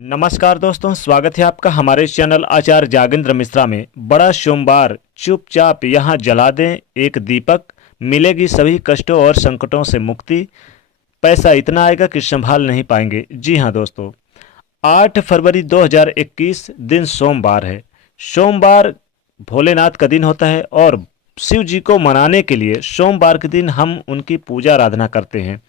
नमस्कार दोस्तों, स्वागत है आपका हमारे चैनल आचार्य जागेंद्र मिश्रा में। बड़ा सोमवार चुपचाप यहाँ जला दें एक दीपक, मिलेगी सभी कष्टों और संकटों से मुक्ति। पैसा इतना आएगा कि संभाल नहीं पाएंगे। जी हाँ दोस्तों, 8 फरवरी 2021 दिन सोमवार है। सोमवार भोलेनाथ का दिन होता है और शिव जी को मनाने के लिए सोमवार के दिन हम उनकी पूजा आराधना करते हैं।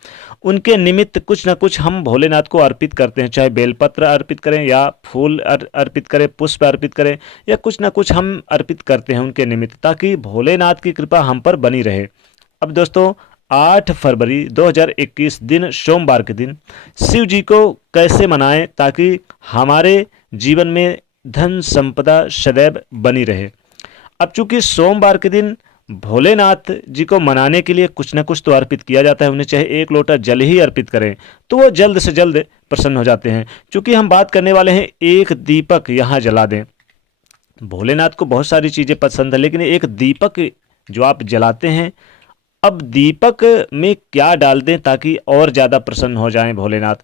उनके निमित्त कुछ न कुछ हम भोलेनाथ को अर्पित करते हैं, चाहे बेलपत्र अर्पित करें या फूल अर्पित करें, पुष्प अर्पित करें या कुछ न कुछ हम अर्पित करते हैं उनके निमित्त, ताकि भोलेनाथ की कृपा हम पर बनी रहे। अब दोस्तों, 8 फरवरी 2021 दिन सोमवार के दिन शिव जी को कैसे मनाएं ताकि हमारे जीवन में धन संपदा सदैव बनी रहे। अब चूंकि सोमवार के दिन भोलेनाथ जी को मनाने के लिए कुछ न कुछ तो अर्पित किया जाता है, उन्हें चाहे एक लोटा जल ही अर्पित करें तो वो जल्द से जल्द प्रसन्न हो जाते हैं। चूंकि हम बात करने वाले हैं एक दीपक यहाँ जला दें। भोलेनाथ को बहुत सारी चीज़ें पसंद है, लेकिन एक दीपक जो आप जलाते हैं, अब दीपक में क्या डाल दें ताकि और ज़्यादा प्रसन्न हो जाएं भोलेनाथ।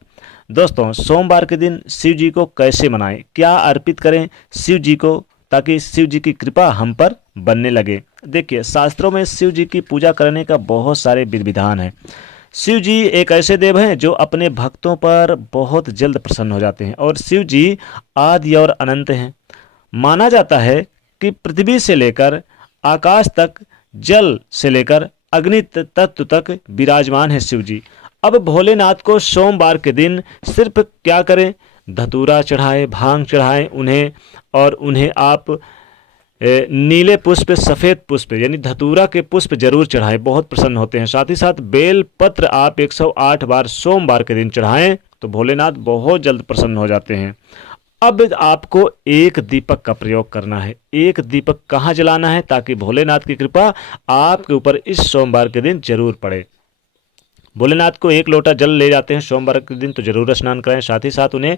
दोस्तों, सोमवार के दिन शिव जी को कैसे मनाएं, क्या अर्पित करें शिव जी को ताकि शिव जी की कृपा हम पर बनने लगे। देखिए, शास्त्रों में शिव जी की पूजा करने का बहुत सारे विधि विधान है। शिव जी एक ऐसे देव हैं जो अपने भक्तों पर बहुत जल्द प्रसन्न हो जाते हैं और शिव जी आदि और अनंत हैं। माना जाता है कि पृथ्वी से लेकर आकाश तक, जल से लेकर अग्नि तत्व तक विराजमान है शिव जी। अब भोलेनाथ को सोमवार के दिन सिर्फ क्या करें, धतूरा चढ़ाएं, भांग चढ़ाएं उन्हें, और उन्हें आप नीले पुष्प, सफ़ेद पुष्प यानी धतूरा के पुष्प जरूर चढ़ाएं, बहुत प्रसन्न होते हैं। साथ ही साथ बेल पत्र आप 108 बार सोमवार के दिन चढ़ाएं तो भोलेनाथ बहुत जल्द प्रसन्न हो जाते हैं। अब आपको एक दीपक का प्रयोग करना है। एक दीपक कहाँ जलाना है ताकि भोलेनाथ की कृपा आपके ऊपर इस सोमवार के दिन जरूर पड़े। भोलेनाथ को एक लोटा जल ले जाते हैं सोमवार के दिन तो जरूर स्नान कराएं। साथ ही साथ उन्हें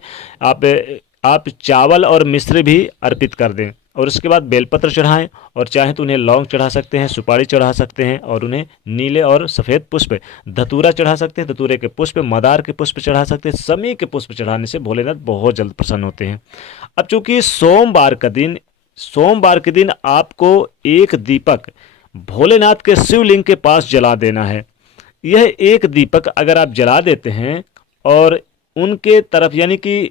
आप चावल और मिश्री भी अर्पित कर दें और उसके बाद बेलपत्र चढ़ाएं, और चाहें तो उन्हें लौंग चढ़ा सकते हैं, सुपारी चढ़ा सकते हैं, और उन्हें नीले और सफ़ेद पुष्प, धतूरा चढ़ा सकते हैं, धतूरे के पुष्प, मदार के पुष्प चढ़ा सकते हैं। समी के पुष्प चढ़ाने से भोलेनाथ बहुत जल्द प्रसन्न होते हैं। अब चूंकि सोमवार के दिन आपको एक दीपक भोलेनाथ के शिवलिंग के पास जला देना है। यह एक दीपक अगर आप जला देते हैं और उनके तरफ यानी कि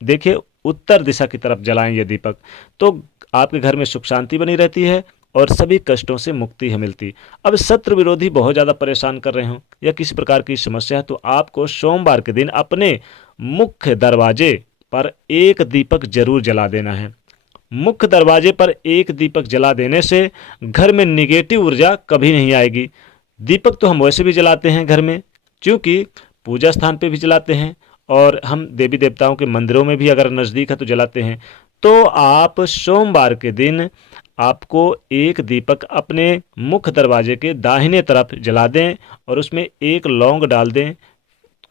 देखिए उत्तर दिशा की तरफ जलाएं ये दीपक, तो आपके घर में सुख शांति बनी रहती है और सभी कष्टों से मुक्ति है मिलती। अब शत्रु विरोधी बहुत ज़्यादा परेशान कर रहे हों या किसी प्रकार की समस्या है तो आपको सोमवार के दिन अपने मुख्य दरवाजे पर एक दीपक जरूर जला देना है। मुख्य दरवाजे पर एक दीपक जला देने से घर में निगेटिव ऊर्जा कभी नहीं आएगी। दीपक तो हम वैसे भी जलाते हैं घर में, क्योंकि पूजा स्थान पे भी जलाते हैं और हम देवी देवताओं के मंदिरों में भी अगर नज़दीक है तो जलाते हैं। तो आप सोमवार के दिन आपको एक दीपक अपने मुख्य दरवाजे के दाहिने तरफ जला दें और उसमें एक लौंग डाल दें।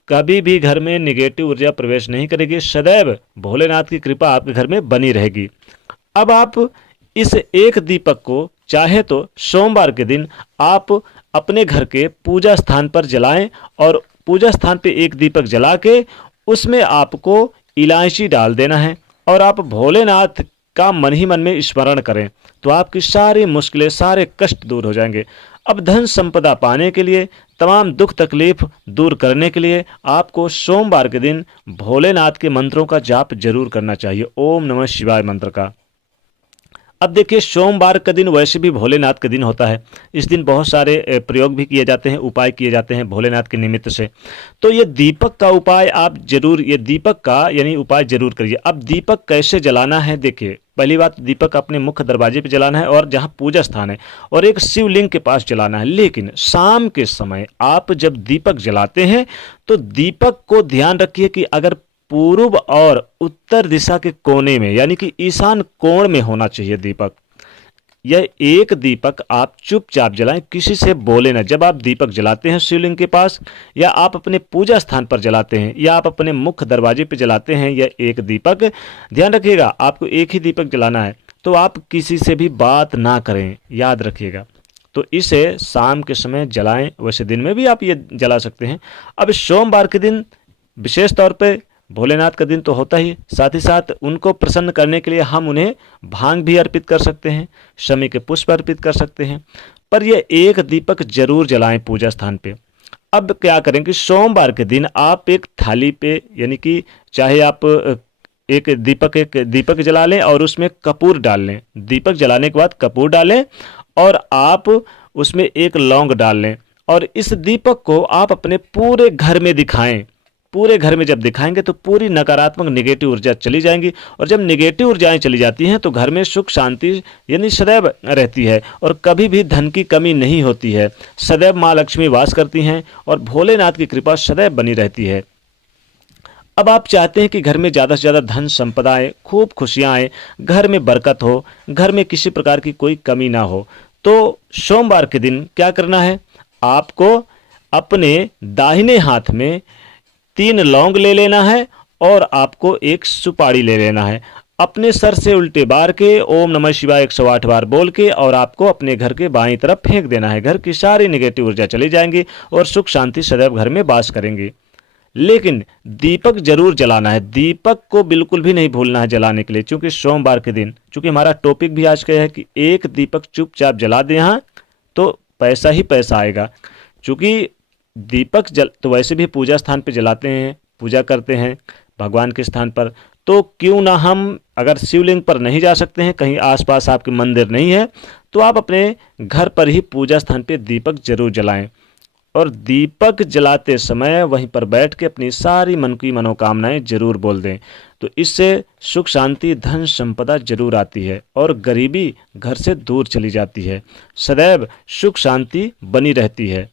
कभी भी घर में निगेटिव ऊर्जा प्रवेश नहीं करेगी, सदैव भोलेनाथ की कृपा आपके घर में बनी रहेगी। अब आप इस एक दीपक को चाहे तो सोमवार के दिन आप अपने घर के पूजा स्थान पर जलाएं और पूजा स्थान पे एक दीपक जला के उसमें आपको इलायची डाल देना है और आप भोलेनाथ का मन ही मन में स्मरण करें तो आपकी सारी मुश्किलें, सारे कष्ट दूर हो जाएंगे। अब धन संपदा पाने के लिए, तमाम दुख तकलीफ दूर करने के लिए आपको सोमवार के दिन भोलेनाथ के मंत्रों का जाप जरूर करना चाहिए, ओम नमः शिवाय मंत्र का। अब देखिए, सोमवार का दिन वैसे भी भोलेनाथ का दिन होता है। इस दिन बहुत सारे प्रयोग भी किए जाते हैं, उपाय किए जाते हैं भोलेनाथ के निमित्त से। तो ये दीपक का उपाय आप जरूर, ये दीपक का यानी उपाय जरूर करिए। अब दीपक कैसे जलाना है, देखिए, पहली बात, दीपक अपने मुख्य दरवाजे पे जलाना है और जहाँ पूजा स्थान है और एक शिवलिंग के पास जलाना है। लेकिन शाम के समय आप जब दीपक जलाते हैं तो दीपक को ध्यान रखिए कि अगर पूर्व और उत्तर दिशा के कोने में यानी कि ईशान कोण में होना चाहिए दीपक। यह एक दीपक आप चुपचाप जलाएं, किसी से बोले ना। जब आप दीपक जलाते हैं शिवलिंग के पास, या आप अपने पूजा स्थान पर जलाते हैं, या आप अपने मुख्य दरवाजे पर जलाते हैं, यह एक दीपक, ध्यान रखिएगा आपको एक ही दीपक जलाना है, तो आप किसी से भी बात ना करें, याद रखिएगा। तो इसे शाम के समय जलाएं, वैसे दिन में भी आप ये जला सकते हैं। अब सोमवार के दिन विशेष तौर पे भोलेनाथ का दिन तो होता ही, साथ ही साथ उनको प्रसन्न करने के लिए हम उन्हें भांग भी अर्पित कर सकते हैं, शमी के पुष्प अर्पित कर सकते हैं, पर यह एक दीपक जरूर जलाएं पूजा स्थान पे। अब क्या करें कि सोमवार के दिन आप एक थाली पे, यानी कि चाहे आप एक दीपक जला लें और उसमें कपूर डाल लें, दीपक जलाने के बाद कपूर डालें और आप उसमें एक लौंग डाल लें और इस दीपक को आप अपने पूरे घर में दिखाएं। पूरे घर में जब दिखाएंगे तो पूरी नकारात्मक नेगेटिव ऊर्जा चली जाएंगी, और जब नेगेटिव ऊर्जाएं चली जाती हैं तो घर में सुख शांति यानी सदैव रहती है और कभी भी धन की कमी नहीं होती है। सदैव माँ लक्ष्मी वास करती हैं और भोलेनाथ की कृपा सदैव बनी रहती है। अब आप चाहते हैं कि घर में ज़्यादा से ज़्यादा धन संपदा आए, खूब खुशियाँ आए, घर में बरकत हो, घर में किसी प्रकार की कोई कमी ना हो, तो सोमवार के दिन क्या करना है, आपको अपने दाहिने हाथ में 3 लौंग ले लेना है और आपको एक सुपारी ले लेना है। अपने सर से उल्टे बार के ओम नमः शिवाय 108 बार बोल के और आपको अपने घर के बाईं तरफ फेंक देना है। घर की सारी नेगेटिव ऊर्जा चली जाएंगी और सुख शांति सदैव घर में वास करेंगी। लेकिन दीपक जरूर जलाना है, दीपक को बिल्कुल भी नहीं भूलना है जलाने के लिए, क्योंकि सोमवार के दिन, चूंकि हमारा टॉपिक भी आज का है कि एक दीपक चुपचाप जला दें यहाँ तो पैसा ही पैसा आएगा। चूंकि दीपक तो वैसे भी पूजा स्थान पे जलाते हैं, पूजा करते हैं भगवान के स्थान पर, तो क्यों ना हम, अगर शिवलिंग पर नहीं जा सकते हैं, कहीं आसपास आपके मंदिर नहीं है, तो आप अपने घर पर ही पूजा स्थान पे दीपक जरूर जलाएं और दीपक जलाते समय वहीं पर बैठ के अपनी सारी मन की मनोकामनाएं जरूर बोल दें। तो इससे सुख शांति धन संपदा जरूर आती है और गरीबी घर से दूर चली जाती है, सदैव सुख शांति बनी रहती है।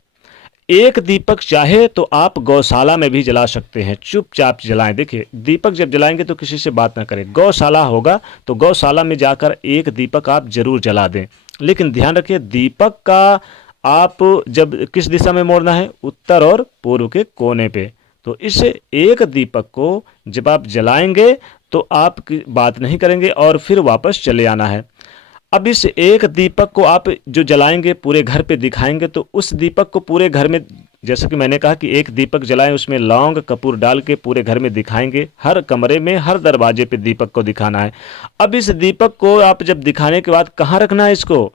एक दीपक चाहे तो आप गौशाला में भी जला सकते हैं, चुपचाप जलाएं। देखिए, दीपक जब जलाएंगे तो किसी से बात ना करें, गौशाला होगा तो गौशाला में जाकर एक दीपक आप जरूर जला दें। लेकिन ध्यान रखिए, दीपक का आप जब किस दिशा में मोड़ना है, उत्तर और पूर्व के कोने पे। तो इस एक दीपक को जब आप जलाएंगे तो आप बात नहीं करेंगे और फिर वापस चले आना है। अब इस एक दीपक को आप जो जलाएंगे पूरे घर पे दिखाएंगे, तो उस दीपक को पूरे घर में, जैसा कि मैंने कहा कि एक दीपक जलाएं, उसमें लौंग कपूर डाल के पूरे घर में दिखाएंगे, हर कमरे में हर दरवाजे पे दीपक को दिखाना है। अब इस दीपक को आप जब दिखाने के बाद कहाँ रखना है इसको,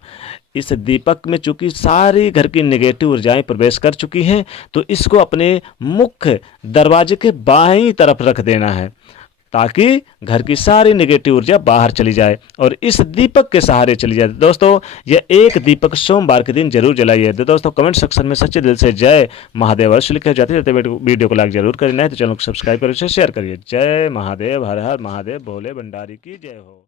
इस दीपक में चूंकि सारी घर की नेगेटिव ऊर्जाएं प्रवेश कर चुकी हैं, तो इसको अपने मुख्य दरवाजे के बाईं तरफ रख देना है ताकि घर की सारी नेगेटिव ऊर्जा बाहर चली जाए और इस दीपक के सहारे चली जाए। दोस्तों, यह एक दीपक सोमवार के दिन जरूर जलाइए। तो दोस्तों, कमेंट सेक्शन में सच्चे दिल से जय महादेव अवश्य लिखे जाते रहते। वीडियो को लाइक जरूर करें, नहीं तो चैनल को सब्सक्राइब करें, शेयर करिए। जय महादेव, हर हर महादेव, भोले भंडारी की जय हो।